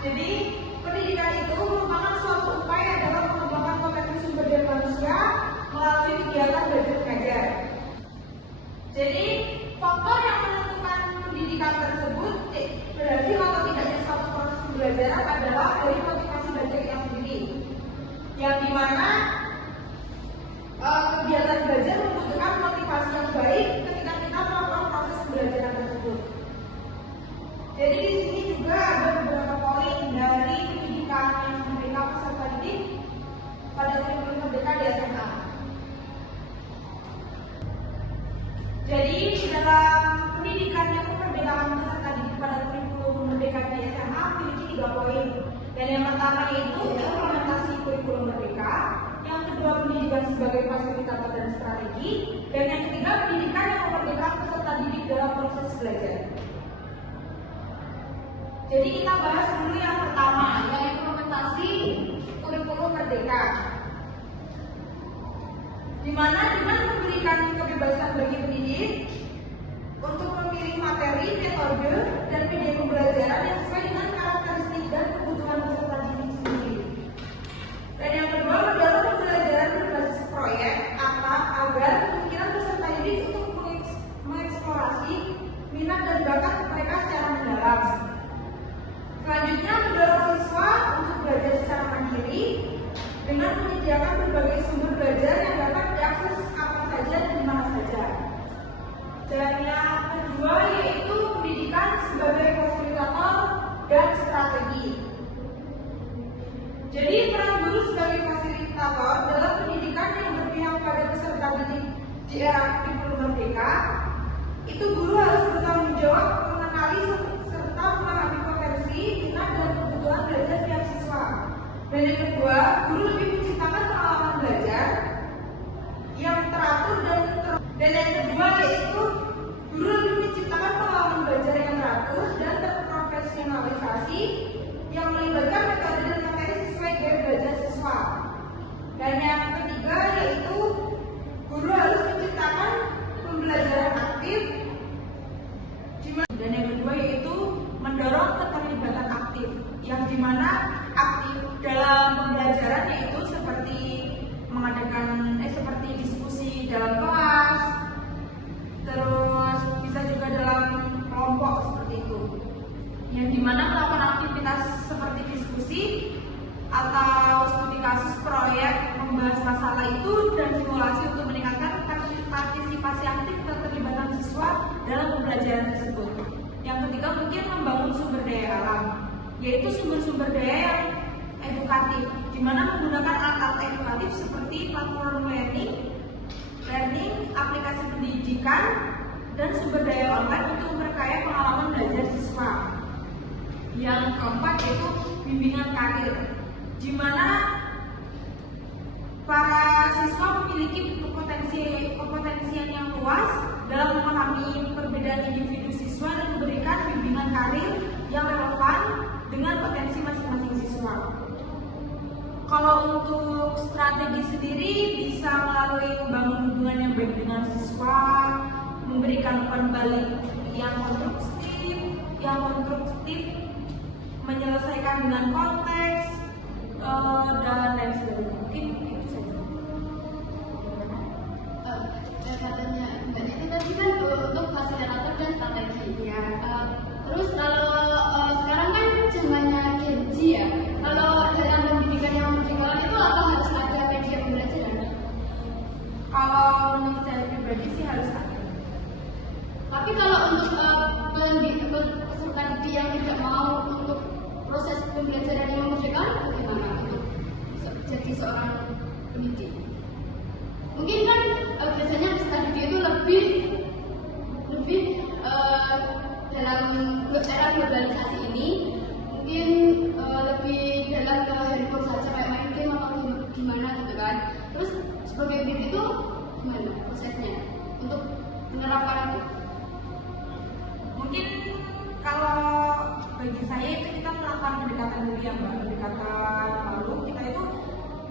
Jadi pendidikan itu merupakan suatu upaya dalam mengembangkan potensi sumber daya manusia melalui kegiatan belajar mengajar. Jadi faktor yang menentukan pendidikan tersebut berhasil atau tidaknya suatu proses pembelajaran adalah dari motivasi belajar yang sendiri, yang dimana kegiatan belajar membutuhkan motivasi yang baik ketika kita melakukan proses pembelajaran tersebut. Jadi di sini juga ada beberapa poin dari pendidikan yang diberikan peserta didik pada kurikulum merdeka di SMA. Jadi dalam pendidikan yang kemerdekaan peserta didik pada kurikulum merdeka di SMA memiliki 3 poin. Dan yang pertama yaitu implementasi kurikulum merdeka, yang kedua pendidikan sebagai fasilitator dan strategi, dan yang ketiga pendidikan yang memerdekakan peserta didik dalam proses belajar. Jadi kita bahas dulu yang pertama, yang implementasi kurikulum merdeka, di mana dengan memberikan kebebasan bagi pendidik untuk memilih materi, metode, dan media pembelajaran yang sesuai dengan karakteristik dan kebutuhan peserta didik sendiri. Dan yang kedua, mendorong pembelajaran berbasis proyek agar kemungkinan peserta didik untuk mengeksplorasi minat dan bakat mereka secara mendalam. Selanjutnya, mendorong siswa untuk belajar secara mandiri dengan menyediakan berbagai sumber belajar yang dapat diakses kapan saja dan di mana saja. Dan yang kedua yaitu pendidikan sebagai fasilitator dan strategi. Jadi peran guru sebagai fasilitator dalam pendidikan yang berpihak pada peserta didik di era kurikulum merdeka, itu guru harus bertanggung jawab mengenali serta memahami potensi, minat dan kebutuhan belajar setiap siswa. Dan yang kedua, guru lebih menciptakan pengalaman belajar yang teratur dan yang kedua yaitu guru lebih menciptakan pengalaman belajar yang teratur dan terprofesionalisasi yang melibatkan metode dan materi sesuai gaya belajar siswa. Dan yang ketiga yaitu guru harus menciptakan pembelajaran aktif. Dan yang kedua yaitu mendorong keterlibatan aktif, yang dimana aktif dalam pembelajaran yaitu seperti mengadakan seperti diskusi dalam kelas, terus bisa juga dalam kelompok seperti itu, yang dimana melakukan aktivitas seperti diskusi atau studi kasus, proyek, membahas masalah itu dan simulasi untuk meningkatkan partisipasi aktif keterlibatan siswa dalam pembelajaran tersebut. Yang ketiga mungkin membangun sumber daya alam, yaitu sumber-sumber daya yang edukatif, di mana menggunakan alat edukatif seperti platform learning, aplikasi pendidikan, dan sumber daya online untuk memperkaya pengalaman belajar siswa. Yang keempat yaitu bimbingan karir, di mana para siswa memiliki kompetensi yang luas dalam memahami perbedaan individu siswa dan memberikan bimbingan karir yang relevan dengan potensi masing-masing siswa. Kalau untuk strategi sendiri bisa melalui membangun hubungan yang baik dengan siswa, memberikan umpan balik yang konstruktif, menyelesaikan dengan konteks, dan lain sebagainya. Mungkin itu saja. Katanya Mbak Neti tadi kan untuk fasilitator dan strategi. Ya. Terus kalau sekarang kan zamannya Gen Z ya. Kalau dalam pendidikan yang merdeka itu apa harus ada media pembelajaran? Kalau menurut saya pribadi sih harus ada. Tapi kalau untuk peserta didik yang tidak mau untuk proses pembelajaran yang merdeka, bagaimana untuk jadi seorang pendidik? Mungkin kan biasanya peserta didik itu lebih dalam era globalisasi ini mungkin lebih dalam ke handphone saja kayak main game atau gimana gitu kan. Terus sebagai pendidik itu gimana prosesnya untuk menerapkan itu? Mungkin kalau bagi saya itu kita melakukan pendekatan dulu ya Mbak, pendekatan lalu kita itu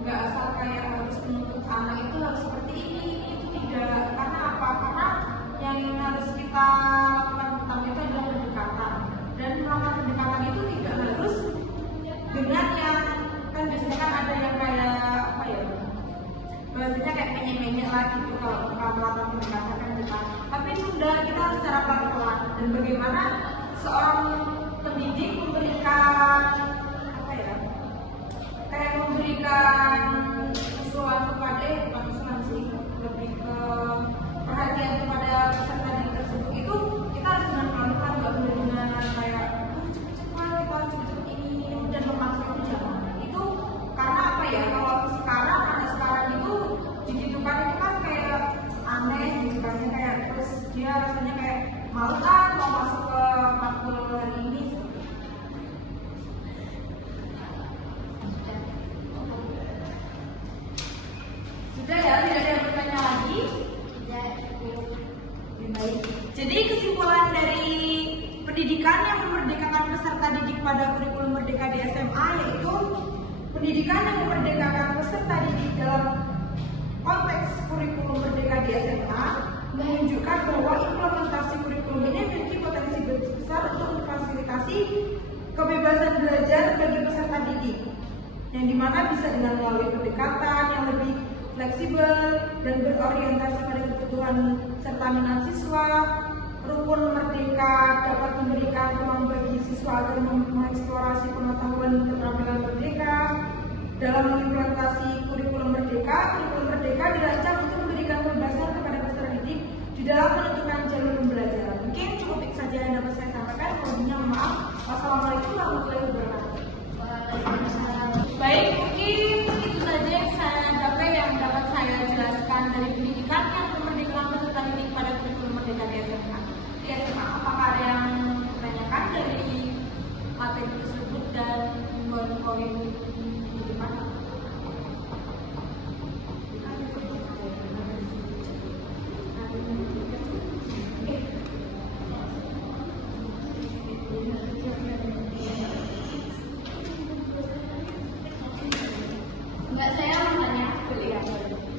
nggak asal kayak harus menuntut anak itu harus seperti ini, itu tidak. Karena apa? Karena yang harus kita lakukan pertama itu adalah pendekatan, dan melakukan pendekatan itu tidak harus pada kurikulum Merdeka di SMA, yaitu pendidikan yang memerdekakan peserta didik dalam konteks kurikulum Merdeka di SMA menunjukkan bahwa implementasi kurikulum ini memiliki potensi besar untuk memfasilitasi kebebasan belajar bagi peserta didik, yang dimana bisa dengan melalui pendekatan yang lebih fleksibel dan berorientasi pada kebutuhan serta minat siswa. Rukun Merdeka dapat memberikan ruang bagi siswa agar mengeksplorasi pengetahuan dan keterampilan merdeka. Dalam mengimplementasi kurikulum Merdeka dirancang untuk memberikan kebebasan kepada peserta didik di dalam menentukan jalur pembelajaran. Mungkin cukup itu saja yang dapat saya sampaikan. Kurangnya maaf. Wassalamualaikum warahmatullahi wabarakatuh. Baik, mungkin itu saja yang dapat saya jelaskan dari pendidikan yang memerdekakan peserta didik pada kurikulum Merdeka di SMA. Di SMA, apakah ada yang ditanyakan dari materi tersebut dan poin di depan? Mbak, saya mau tanya dulu ya.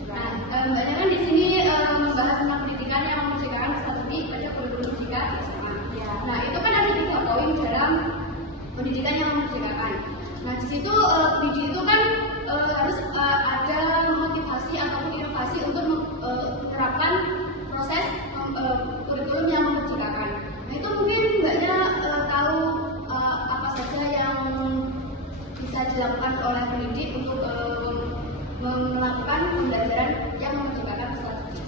Nah, Mbaknya kan di sini membahas tentang pendidikan yang memerdekakan peserta didik pada kurikulum Merdeka di SMA. Nah, itu kan ada 3 poin dalam pendidikan yang memerdekakan. Nah, di situ pendidik itu kan harus ada motivasi ataupun inovasi untuk menerapkan proses kurikulum yang memerdekakan. Nah, itu mungkin Mbaknya tahu apa saja yang bisa dilakukan oleh pendidik untuk melakukan pembelajaran yang memerdekakan peserta didik.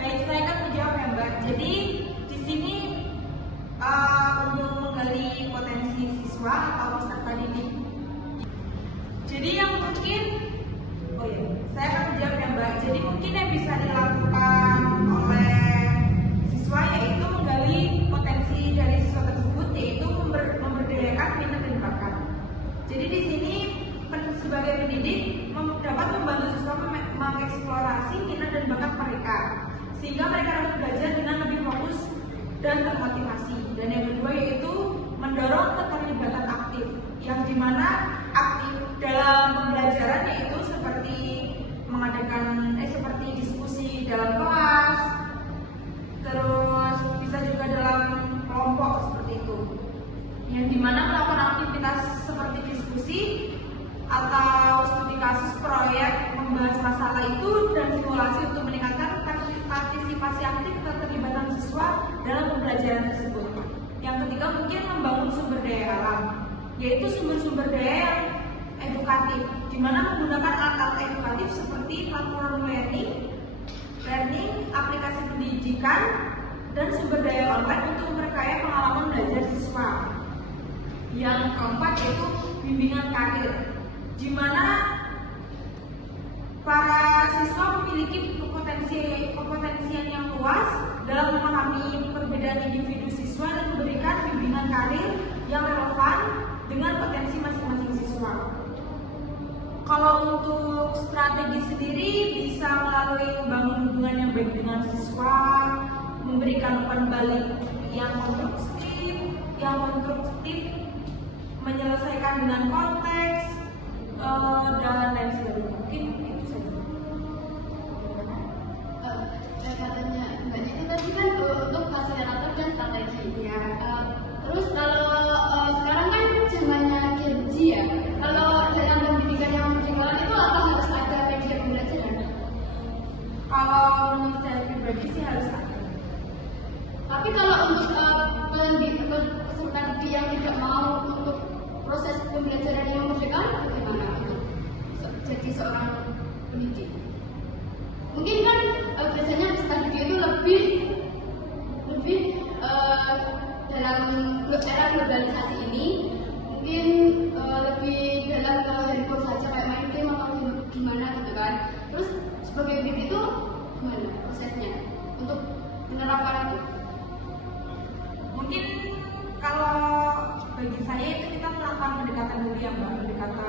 Baik, saya akan menjawab ya Mbak. Jadi di sini untuk menggali potensi siswa atau peserta didik. Jadi yang mungkin, saya akan menjawab ya Mbak. Jadi mungkin yang bisa dilakukan oleh siswa yaitu menggali potensi dari siswa tersebut, yaitu memberdayakan minat dan bakat. Jadi di sini sebagai pendidik dapat membantu siswa mengeksplorasi minat dan bakat mereka, sehingga mereka dapat belajar dengan lebih fokus dan termotivasi. Dan yang kedua yaitu mendorong keterlibatan aktif, yang dimana aktif dalam pembelajaran yaitu seperti mengadakan seperti diskusi dalam kelas, terus bisa juga dalam kelompok seperti itu, yang dimana melakukan aktivitas seperti diskusi atau studi kasus, proyek, membahas masalah itu dan simulasi untuk meningkatkan partisipasi aktif keterlibatan siswa dalam pembelajaran tersebut. Yang ketiga mungkin membangun sumber daya alam, yaitu sumber-sumber daya yang edukatif, di mana menggunakan alat-alat edukatif seperti platform learning, aplikasi pendidikan, dan sumber daya online untuk memperkaya pengalaman belajar siswa. Yang keempat yaitu bimbingan karir, di mana para siswa memiliki kepotensian yang luas dalam memahami perbedaan individu siswa dan memberikan bimbingan karir yang relevan dengan potensi masing-masing siswa. Kalau untuk strategi sendiri bisa melalui membangun hubungan yang baik dengan siswa, memberikan umpan balik yang konstruktif, menyelesaikan dengan konteks, dan lain sebagainya. Mungkin itu saja. Katanya Mbaknya itu tadi kan untuk fasilitator dan strategi. Ya. Terus kalau sekarang kan zamannya Gen Z ya. Kalau dalam pendidikan yang memerdekakan itu apa harus ada media pembelajaran? Kalau menurut saya pribadi sih harus ada. Tapi kalau untuk peserta didik yang tidak mau untuk proses pembelajaran yang memerdekakan, bagaimana untuk jadi seorang pendidik? Mungkin kan biasanya peserta didik itu lebih dalam era globalisasi ini mungkin lebih dalam ke handphone saja kayak main game atau gimana gitu kan. Terus sebagai pendidik itu gimana prosesnya untuk menerapkan itu? Mungkin kalau bagi saya itu kita melakukan pendekatan dulu ya Mbak, pendekatan